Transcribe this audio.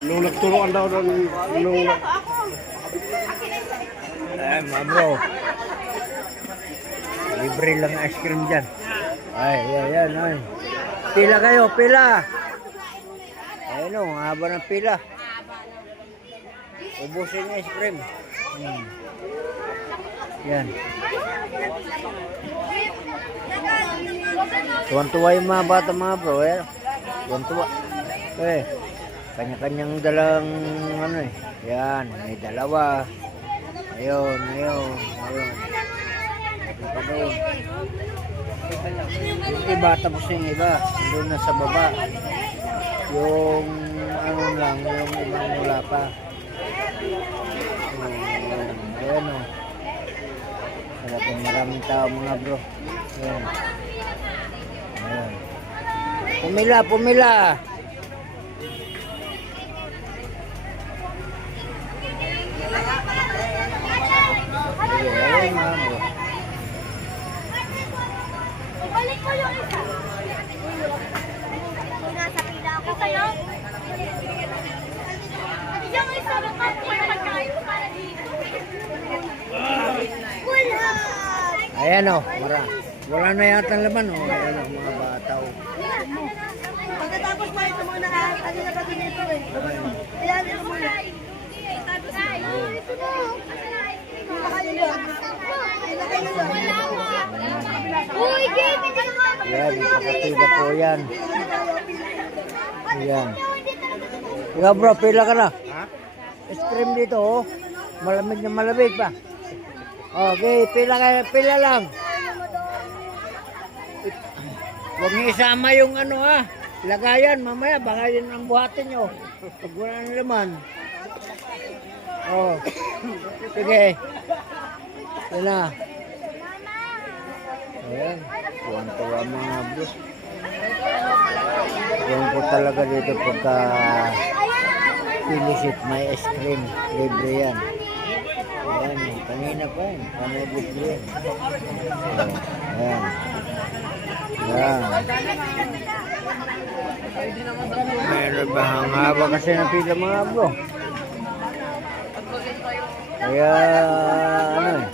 Nung nagturuan daw nung mga bro. Libre lang ice cream dyan. Ay, yan. Pila kayo, pila. Ayun o, haba ng pila. Ubusin yung ice cream. Yan. Tuwan-tuwa yung mga bata mga bro. Tuwan-tuwa. Kanya-kanyang dalang ano eh. Yan, may dalawa. Ayun. Yung iba tapos yung iba. Doon na sa baba. Yung ano lang, yung ibang wala pa. Ayan o. Maraming tao mga bro. Ayan. Pumila. Ayan mga bro. Balik ko yung isa. Nasa pila ako kayo. Yung isa na pa po yung pagkain para dito. Wala! Ayan o, wala na yata ang laman o. Ayan o, mga bata o. Pagkatapos mo ito muna ha, kanina pa dito eh. Ayan, ito muna. Ito na. Wala kayo doon. Uy, game! Ayan, nakapila po yan. Ayan. Ikaw bro, pila ka na. Ice cream dito oh. Malamig na malamig pa. Okay, pila lang. Huwag niyo isama yung ano ha. Lagayan, mamaya baka yun ang buhatin nyo. Pag wala ng laman. Oh. Sige. Yan na. Ayan. Tuwan-tuwa mga bros. Yan po talaga dito pagka pinisip may ice cream. Libre yan. Ayan. Kanina pa yan. Kanina libre yan. Ayan. Ayan. Meron ba ang haba kasi ng pila mga bro? Kaya ano eh.